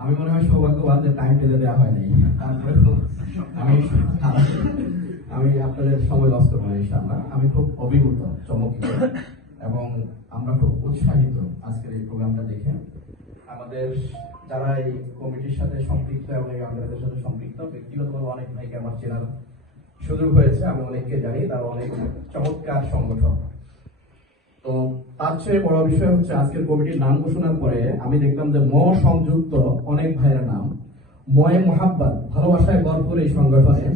আমি মনে হয় সৌভাগ্যবান যে টাইম টেলে দেওয়া হয় নাই। তারপরে আমি আমি আপনাদের সময় লস করবো না ইনশাআল্লাহ। আমি খুব অভিভূত, চমকিত এবং আমরা খুব উৎসাহিত আজকের এই প্রোগ্রামটা দেখে। আমাদের যারা এই কমিটির সাথে সম্পৃক্ত এবং এই আন্দোলনের সাথে সম্পৃক্ত, ব্যক্তিগতভাবে অনেক ভাইকে আমার চেনার সুযোগ হয়েছে, আমি অনেককে জানি, তারা অনেক চমৎকার সংগঠন। তো তার চেয়ে বড় বিষয় হচ্ছে আজকের কমিটির নাম ঘোষণার পরে আমি দেখলাম যে সংযুক্ত অনেক ভাইয়ের নাম, ময়ে মোহাব্বত, ভালোবাসায় ভরপুর এই সংগঠনে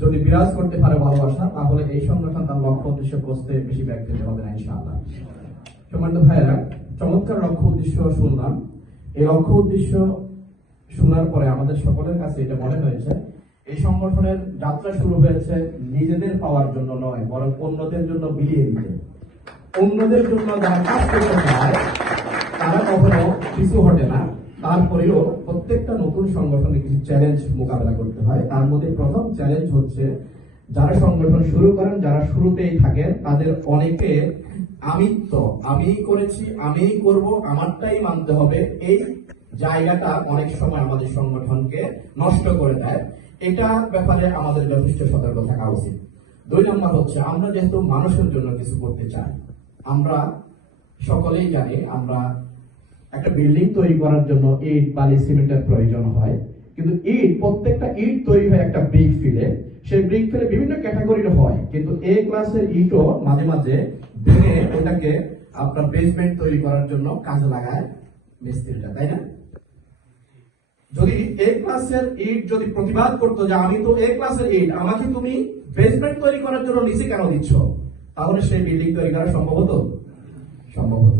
যদি বিরাজ করতে পারে ভালোবাসা, তাহলে এই সংগঠন তার লক্ষ্য উদ্দেশ্য পৌঁছতে বেশি ব্যাগ দিতে হবে না ইনশাআল্লাহ। সম্মানিত ভাইয়েরা, চমৎকার লক্ষ্য উদ্দেশ্য শুনলাম। এই লক্ষ্য উদ্দেশ্য শোনার পরে আমাদের সকলের কাছে এটা মনে হয়েছে এই সংগঠনের যাত্রা শুরু হয়েছে নিজেদের পাওয়ার জন্য নয়, বরং অন্যদের জন্য বিলিয়ে দিতে। অন্যদের জন্য যারা কাজ করতে চায় তারা কখনো পিছু হটে না। তারপরেও প্রত্যেকটা নতুন সংগঠনে কিছু চ্যালেঞ্জ মোকাবেলা করতে হয়। তার মধ্যে প্রথম চ্যালেঞ্জ হচ্ছে যারা সংগঠন শুরু করেন, যারা শুরুতেই থাকেন, তাদের অনেকে আমিত্ব, আমি করেছি, আমি করব, আমারটাই মানতে হবে, এই জায়গাটা অনেক সময় আমাদের সংগঠনকে নষ্ট করে দেয়। এটা ব্যাপারে আমাদের যথেষ্ট সতর্ক থাকা উচিত। 2 নম্বর হচ্ছে আমরা যেহেতু মানুষের জন্য কিছু করতে চাই, আমরা সকলেই জানি আমরা একটা বিল্ডিং তৈরি করার জন্য ইট, বালি, সিমেন্টের প্রয়োজন হয়। কিন্তু প্রত্যেকটা ইট তৈরি হয় একটা ব্রিক ফিলে। সেই ব্রিক ফিলে বিভিন্ন ক্যাটাগরির হয়, কিন্তু এ ক্লাসের ইটও মাঝে মাঝে ভেঙে ওটাকে আপনার বেসমেন্ট তৈরি করার জন্য কাজে লাগায় মিস্ত্রিটা, তাই না? যদি এ ক্লাসের ইট যদি প্রতিবাদ করতো যে আমি তো এ ক্লাসের ইট, আমাকে তুমি বেসমেন্ট তৈরি করার জন্য নিচে কেন দিচ্ছ, তাহলে সেই বিল্ডিং তৈরি করা সম্ভব হতো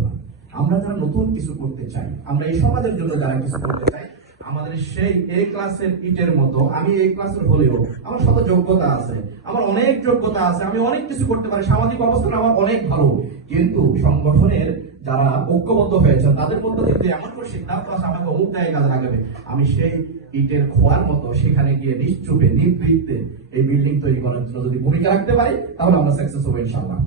না। আমরা যারা নতুন কিছু করতে চাই, আমরা এই সমাজের জন্য যারা কিছু করতে চাই, আমাদের সেই এ ক্লাসের ইটের মতো, আমি এই ক্লাসের হলেও আমার শত যোগ্যতা আছে, আমার অনেক যোগ্যতা আছে, আমি অনেক কিছু করতে পারি, সামাজিক অবস্থান আমার অনেক ভালো, কিন্তু সংগঠনের যারা ঐক্যবদ্ধ হয়েছে তাদের মধ্যে যদি এমন করে সিদ্ধান্ত আছে আমাকে অমুক জায়গায় কাজে লাগাবে, আমি সেই ইটের খোয়ার মতো সেখানে গিয়ে নিশ্চুপে নিবৃত্তে এই বিল্ডিং তৈরি করার জন্য যদি ভূমিকা রাখতে পারি, তাহলে আমরা সাকসেস হবো ইনশাআল্লাহ।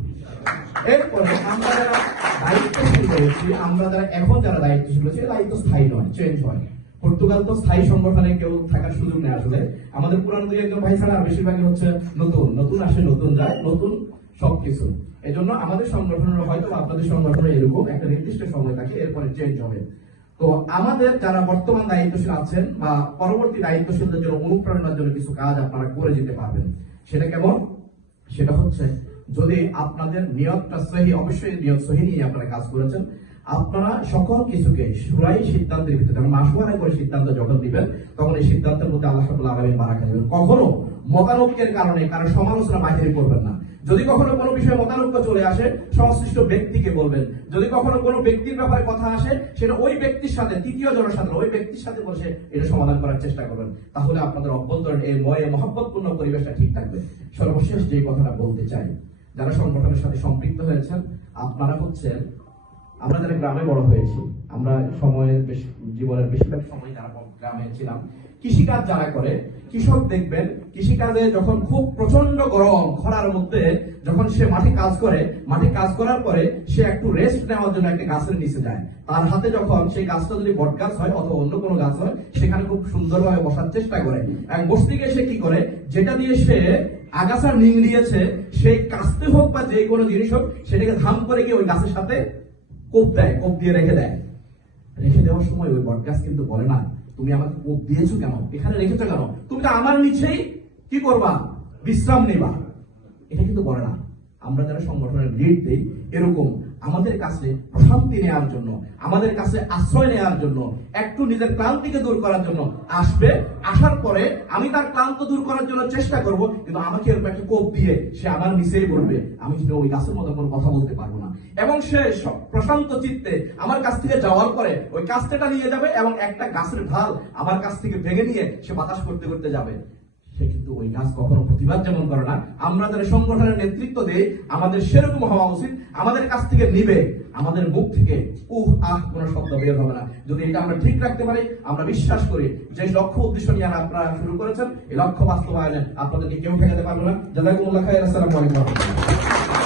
এরপরে আমরা যারা দায়িত্বশীল রয়েছি, আমরা যারা এখন যারা দায়িত্বশীল রয়েছে, দায়িত্ব স্থায়ী নয়, চেঞ্জ হয়। পর্তুগাল তো স্থায়ী সংগঠনে কেউ থাকার সুযোগ নেই। আসলে আমাদের পুরানো 2-1 ভাই ছাড়া আর বেশিরভাগই হচ্ছে নতুন আসে, নতুন যায়, নতুন সবকিছু। এই জন্য আমাদের সংগঠনের হয়তো আপনাদের সংগঠনের এরকম একটা নির্দিষ্ট সময় থাকে, এরপরে চেঞ্জ হবে। তো আমাদের যারা বর্তমান দায়িত্বশীল আছেন বা পরবর্তী দায়িত্বশীলদের জন্য অনুপ্রেরণার জন্য কিছু কাজ আপনারা করে যেতে পারবেন। সেটা কেমন? সেটা হচ্ছে যদি আপনাদের নিয়তটা সহি, অবশ্যই নিয়ত সহি নিয়ে আপনারা কাজ করেছেন, আপনারা সকল কিছুকে সুরাই সিদ্ধান্তের ভিত্তিতে মাসওয়ারা করে সিদ্ধান্ত যখন দিবেন, তখন এই সিদ্ধান্তের মধ্যে আল্লাহ রাব্বুল আলামিন বারাকা দিবেন। কখনো মতানৈক্যের কারণে কারো সমালোচনা বাহির করবেন না। যদি কখনো কোনো বিষয়ে মতানৈক্য চলে আসে, সংশ্লিষ্ট ব্যক্তিকে বলবেন। যদি কখনো কোনো ব্যক্তির ব্যাপারে কথা আসে, সেটা ওই ব্যক্তির সাথে, তৃতীয় জনের সাথে, ওই ব্যক্তির সাথে বসে এটা সমাধান করার চেষ্টা করবেন। তাহলে আপনাদের অভ্যন্তরীণ এই মহব্বতপূর্ণ পরিবেশটা ঠিক থাকবে। সর্বশেষ যে কথাটা বলতে চাই, যারা সংগঠনের সাথে সম্পৃক্ত হয়েছেন, আপনারা হচ্ছেন, আমরা যারা গ্রামে বড় হয়েছি, আমরা জীবনের বেশিরভাগ সময় যারা গ্রামে ছিলাম, কৃষিকাজ যারা করে, কৃষক দেখবেন কৃষিকাজে যখন খুব প্রচন্ড গরম খরার মধ্যে যখন সে মাঠে কাজ করার পরে সে একটু রেস্ট নেওয়ার জন্য একটা গাছের নিচে যায়, তার হাতে যখন সেই গাছটা যদি বট গাছ হয় অথবা অন্য কোনো গাছ হয়, সেখানে খুব সুন্দরভাবে বসার চেষ্টা করে এবং বসতে গিয়ে সে কি করে, যেটা দিয়ে সে আগাছা নিংড়িয়েছে, সেই কাস্তে হোক বা যে কোনো জিনিস হোক, সেটাকে ধাম করে গিয়ে ওই গাছের সাথে কোপ দিয়ে রেখে দেওয়ার সময় ওই বটগাছ কিন্তু বলে না তুমি আমাকে কোপ দিয়েছো কেন, এখানে রেখেছো কেন, তুমি তো আমার নিচেই কি করবা, বিশ্রাম নেবা, এটা কিন্তু বলে না। আমরা যারা সংগঠনের লিড দেই, এরকম আমাদের কাছে প্রশান্তি নেওয়ার জন্য, আমাদের কাছে আশ্রয় নেওয়ার জন্য, একটু নিজের ক্লান্তিকে দূর করার জন্য আসবে, আসার পরে আমি তার ক্লান্ত দূর করার জন্য চেষ্টা করব, কিন্তু আমাকে এরকম একটা কোপ দিয়ে সে আমার নিচেই বলবে, আমি কিন্তু ওই গাছের মতো কোনো কথা বলতে পারবো না, এবং সে প্রশান্ত চিত্তে আমার কাছ থেকে যাওয়ার পরে ওই কাস্তেটা নিয়ে যাবে এবং একটা গাছের ঢাল আমার কাছ থেকে ভেঙে নিয়ে সে বাতাস করতে করতে যাবে। সে কিন্তু ওই গাছ কখনো প্রতিবাদ যেমন করে না, আমরা যারা সংগঠনের নেতৃত্ব দেই আমাদের সেরকম হওয়া উচিত। আমাদের কাছ থেকে নিবে, আমাদের মুখ থেকে কোনো শব্দ বের হবে না। যদি এটা আমরা ঠিক রাখতে পারি, আমরা বিশ্বাস করি যে লক্ষ্য উদ্দেশ্য নিয়ে আপনারা শুরু করেছেন, এই লক্ষ্য বাস্তবায়নে আপনাদেরকে কেউ ঠেকাতে পারবে না। জাযাকুমুল্লাহ খাইর। আসসালামু আলাইকুম।